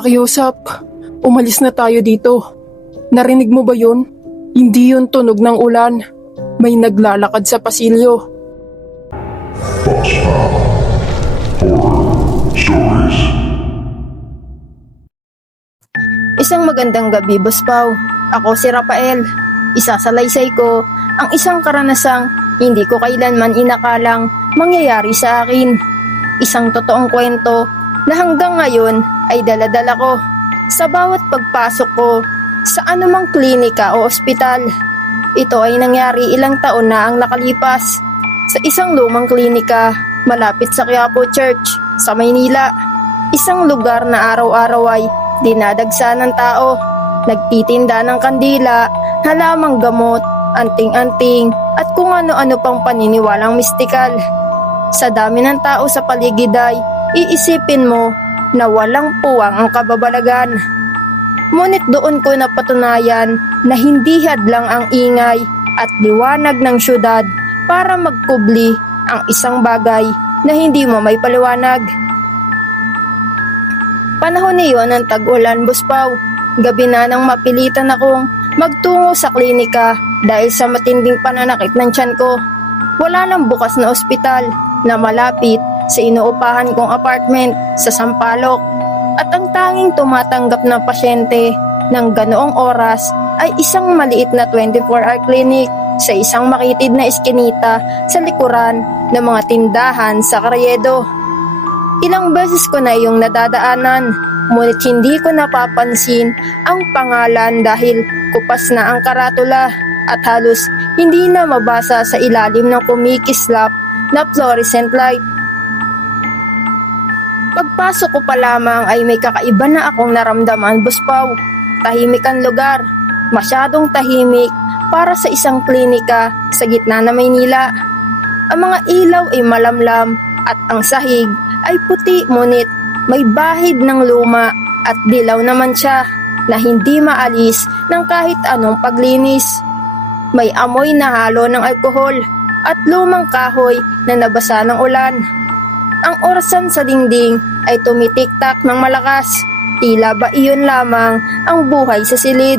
Pakiusap, umalis na tayo dito. Narinig mo ba yun? Hindi yun tunog ng ulan. May naglalakad sa pasilyo. Fox Pop Horror Stories. Isang magandang gabi, Boss Pau. Ako si Rafael. Isasalaysay ko ang isang karanasang hindi ko kailanman inakalang mangyayari sa akin. Isang totoong kwento na hanggang ngayon ay daladala ko sa bawat pagpasok ko sa anumang klinika o ospital. Ito ay nangyari ilang taon na ang nakalipas sa isang lumang klinika malapit sa Quiapo Church sa Maynila. Isang lugar na araw-araw ay dinadagsa ng tao, nagtitinda ng kandila, halamang gamot, anting-anting at kung ano-ano pang paniniwalang mistikal. Sa dami ng tao sa paligid ay iisipin mo na walang puwang ang kababalagan. Ngunit doon ko napatunayan na hindi hadlang ang ingay at liwanag ng syudad para magkubli ang isang bagay na hindi mo may paliwanag. Panahon niyon ng tag-ulan, Boss Pau. Gabi na nang mapilitan akong magtungo sa klinika dahil sa matinding pananakit ng tiyan ko. Wala nang bukas na ospital na malapit sa inuupahan kong apartment sa Sampaloc. At ang tanging tumatanggap na pasyente ng ganoong oras ay isang maliit na 24-hour clinic sa isang makitid na eskinita sa likuran ng mga tindahan sa Carriedo. Ilang beses ko na iyong nadadaanan, ngunit hindi ko napapansin ang pangalan dahil kupas na ang karatula at halos hindi na mabasa sa ilalim ng kumikislap na fluorescent light. Pagpasok ko pa lamang ay may kakaiba na akong naramdaman, Boss Pau. Tahimik ang lugar, masyadong tahimik para sa isang klinika sa gitna ng Maynila. Ang mga ilaw ay malamlam at ang sahig ay puti, ngunit may bahid ng luma at dilaw naman siya na hindi maalis ng kahit anong paglinis. May amoy na halo ng alkohol at lumang kahoy na nabasa ng ulan. Ang orasan sa dingding ay tumitik-tak ng malakas, tila ba iyon lamang ang buhay sa silid.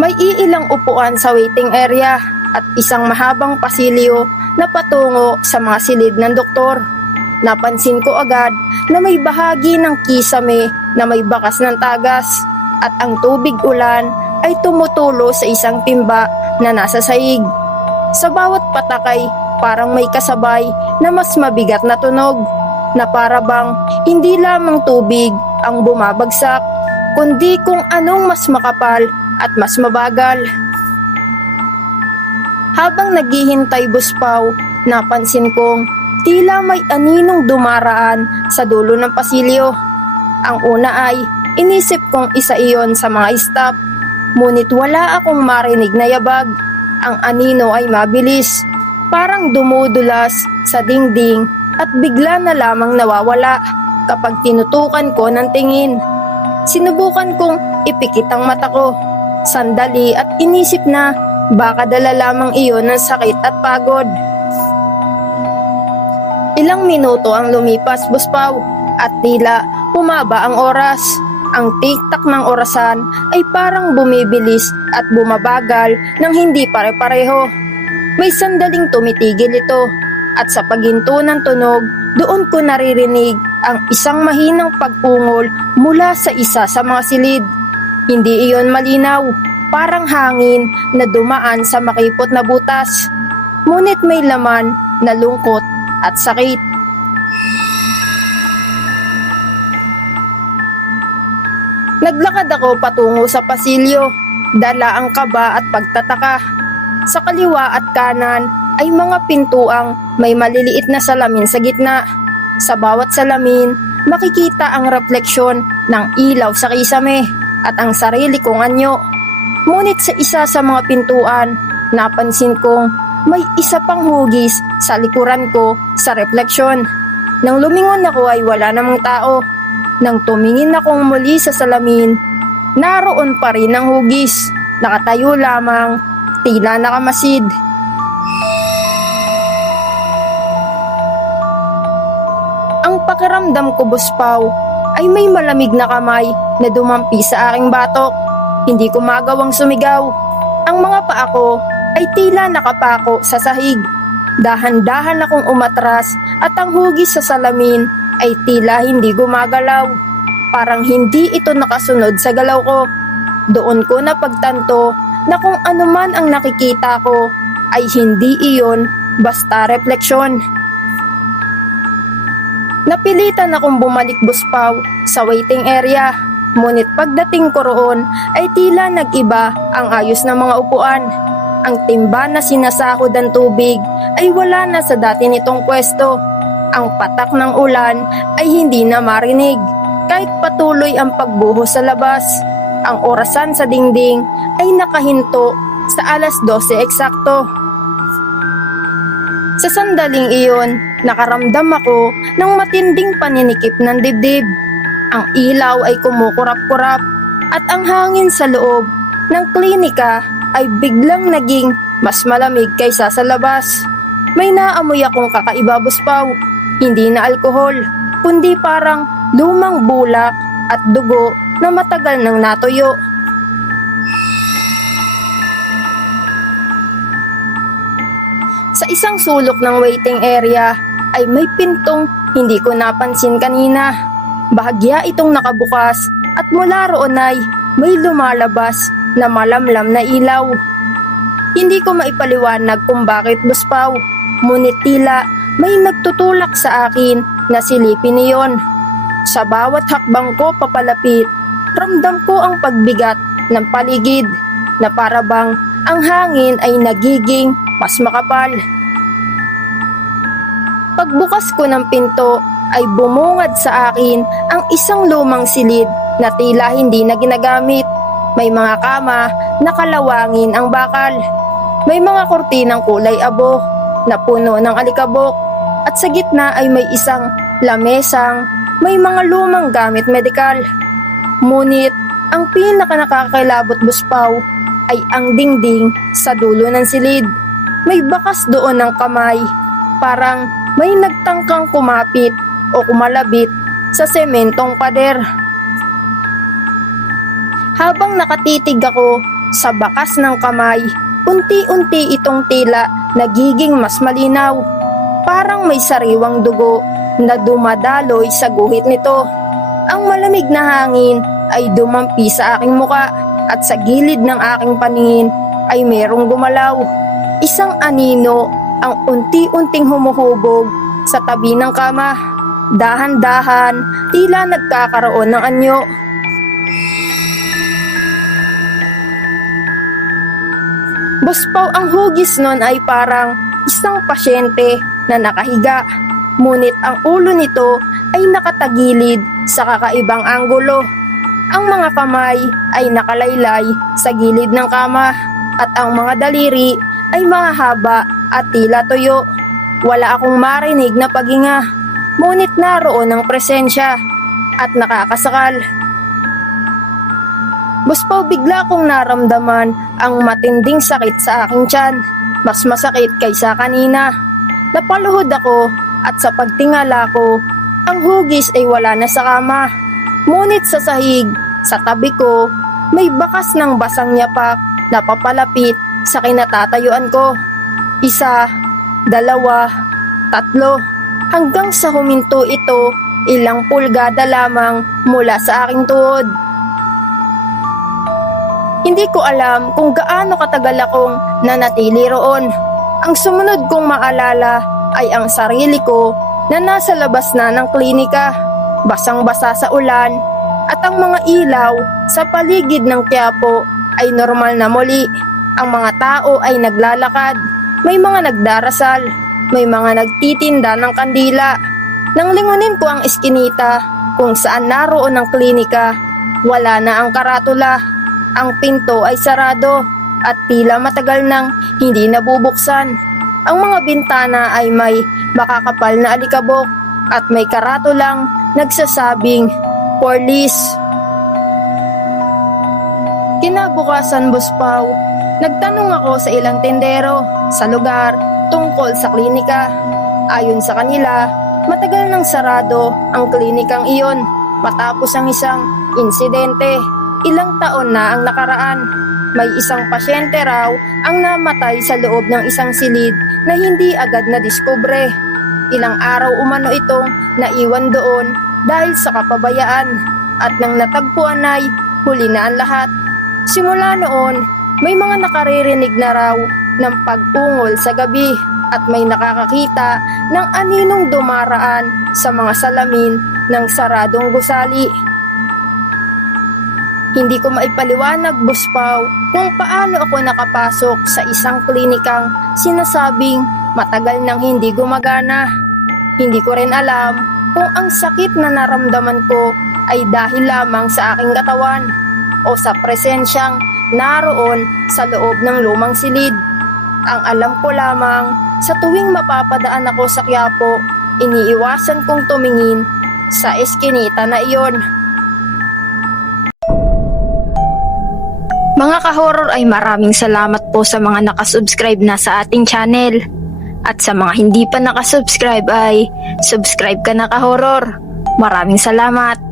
May iilang upuan sa waiting area at isang mahabang pasilyo na patungo sa mga silid ng doktor. Napansin ko agad na may bahagi ng kisame na may bakas ng tagas at ang tubig ulan ay tumutulo sa isang timba na nasa sahig. Sa bawat patakay, parang may kasabay na mas mabigat na tunog na para bang hindi lamang tubig ang bumabagsak, kundi kung anong mas makapal at mas mabagal. Habang naghihintay, Boss Pau, napansin kong tila may aninong dumaraan sa dulo ng pasilyo. Ang una ay inisip kong isa iyon sa mga staff, ngunit wala akong marinig na yabag. Ang anino ay mabilis, parang dumudulas sa dingding at bigla na lamang nawawala kapag tinutukan ko ng tingin. Sinubukan kong ipikit ang mata ko. Sandali at inisip na baka dala lamang iyon ng sakit at pagod. Ilang minuto ang lumipas, Boss Pau, at tila humaba ang oras. Ang tik-tak ng orasan ay parang bumibilis at bumabagal ng hindi pare-pareho. May sandaling tumitigil ito at sa paghinto ng tunog, doon ko naririnig ang isang mahinang pagpungol mula sa isa sa mga silid. Hindi iyon malinaw, parang hangin na dumaan sa makipot na butas. Ngunit may laman na lungkot at sakit. Naglakad ako patungo sa pasilyo, dala ang kaba at pagtataka. Sa kaliwa at kanan ay mga pintuang may maliliit na salamin sa gitna. Sa bawat salamin, makikita ang refleksyon ng ilaw sa kisame at ang sarili kong anyo. Ngunit sa isa sa mga pintuan, napansin kong may isa pang hugis sa likuran ko sa refleksyon. Nang lumingon ako ay wala namang tao. Nang tumingin akong muli sa salamin, naroon pa rin ang hugis. Nakatayo lamang, tila nakamasid. Ang pakiramdam ko, Boss Pau, ay may malamig na kamay na dumampi sa aking batok. Hindi ko magawang sumigaw. Ang mga paa ko ay tila nakapako sa sahig. Dahan-dahan akong umatras at ang hugis sa salamin ay tila hindi gumagalaw. Parang hindi ito nakasunod sa galaw ko. Doon ko napagtanto na kung anuman ang nakikita ko ay hindi iyon basta refleksyon. Napilitan akong bumalik buspaw sa waiting area. Ngunit pagdating ko roon ay tila nag-iba ang ayos ng mga upuan. Ang timba na sinasahod ng tubig ay wala na sa dati nitong pwesto. Ang patak ng ulan ay hindi na marinig kahit patuloy ang pagbuhos sa labas. Ang orasan sa dingding ay nakahinto sa 12:00 eksakto. Sa sandaling iyon, nakaramdam ako ng matinding paninikip ng dibdib. Ang ilaw ay kumukurap-kurap at ang hangin sa loob ng klinika ay biglang naging mas malamig kaysa sa labas. May naamoy akong kakaiba, Buspaw. Hindi na alkohol, kundi parang lumang bulak at dugo na matagal nang natuyo. Sa isang sulok ng waiting area ay may pintong hindi ko napansin kanina. Bahagya itong nakabukas at mula roon ay may lumalabas na malamlam na ilaw. Hindi ko maipaliwanag kung bakit, Buspaw, ngunit tila may nagtutulak sa akin na silipin niyon. Sa bawat hakbang ko papalapit, ramdam ko ang pagbigat ng paligid na parabang ang hangin ay nagiging mas makapal. Pagbukas ko ng pinto ay bumungad sa akin ang isang lumang silid na tila hindi na ginagamit. May mga kama na kalawangin ang bakal. May mga kurtinang kulay abo na puno ng alikabok at sa gitna ay may isang lamesang may mga lumang gamit medikal. Ngunit ang pinaka nakakakilabot, Buspaw, ay ang dingding sa dulo ng silid. May bakas doon ng kamay, parang may nagtangkang kumapit o kumalabit sa sementong pader. Habang nakatitig ako sa bakas ng kamay, unti-unti itong tila nagiging mas malinaw. Parang may sariwang dugo na dumadaloy sa guhit nito. Ang malamig na hangin ay dumampi sa aking muka at sa gilid ng aking paningin ay merong gumalaw. Isang anino ang unti-unting humuhubog sa tabi ng kama. Dahan-dahan, tila nagkakaroon ng anyo. Buspaw, ang hugis nun ay parang isang pasyente na nakahiga. Ngunit ang ulo nito ay nakatagilid sa kakaibang anggulo. Ang mga kamay ay nakalaylay sa gilid ng kama at ang mga daliri ay mahaba at tila tuyo. Wala akong marinig na paghinga, ngunit naroon ang presensya at nakakasakal. Buspaw, bigla kong naramdaman ang matinding sakit sa aking tiyan. Mas masakit kaysa kanina. Napaluhod ako at sa pagtingala ko, ang hugis ay wala na sa kama. Ngunit sa sahig, sa tabi ko, may bakas ng basang yapak na papalapit sa kinatatayuan ko. 1, 2, 3, hanggang sa huminto ito ilang pulgada lamang mula sa aking tuhod. Hindi ko alam kung gaano katagal akong nanatili roon. Ang sumunod kong maalala ay ang sarili ko na nasa labas na ng klinika, basang-basa sa ulan, at ang mga ilaw sa paligid ng Quiapo ay normal na muli. Ang mga tao ay naglalakad, may mga nagdarasal, may mga nagtitinda ng kandila. Nang lingunin ko ang eskinita kung saan naroon ang klinika, wala na ang karatula. Ang pinto ay sarado at tila matagal nang hindi nabubuksan. Ang mga bintana ay may makakapal na alikabok at may karatulang nagsasabing "Police". Kinabukasan, Buspaw, nagtanong ako sa ilang tendero sa lugar tungkol sa klinika. Ayon sa kanila, matagal nang sarado ang klinikang iyon. Matapos ang isang insidente, ilang taon na ang nakaraan. May isang pasyente raw ang namatay sa loob ng isang silid na hindi agad nadiskubre. Ilang araw umano itong naiwan doon dahil sa kapabayaan at nang natagpuan ay huli na ang lahat. Simula noon, may mga nakaririnig na raw ng pag-ungol sa gabi at may nakakakita ng aninong dumaraan sa mga salamin ng saradong gusali. Hindi ko maipaliwanag, Boss Pao, kung paano ako nakapasok sa isang klinikang sinasabing matagal nang hindi gumagana. Hindi ko rin alam kung ang sakit na naramdaman ko ay dahil lamang sa aking katawan o sa presensyang naroon sa loob ng lumang silid. Ang alam ko lamang, sa tuwing mapapadaan ako sa Quiapo, iniiwasan kong tumingin sa eskinita na iyon. Mga ka-horror ay maraming salamat po sa mga nakasubscribe na sa ating channel. At sa mga hindi pa nakasubscribe ay subscribe ka na, ka-horror. Maraming salamat.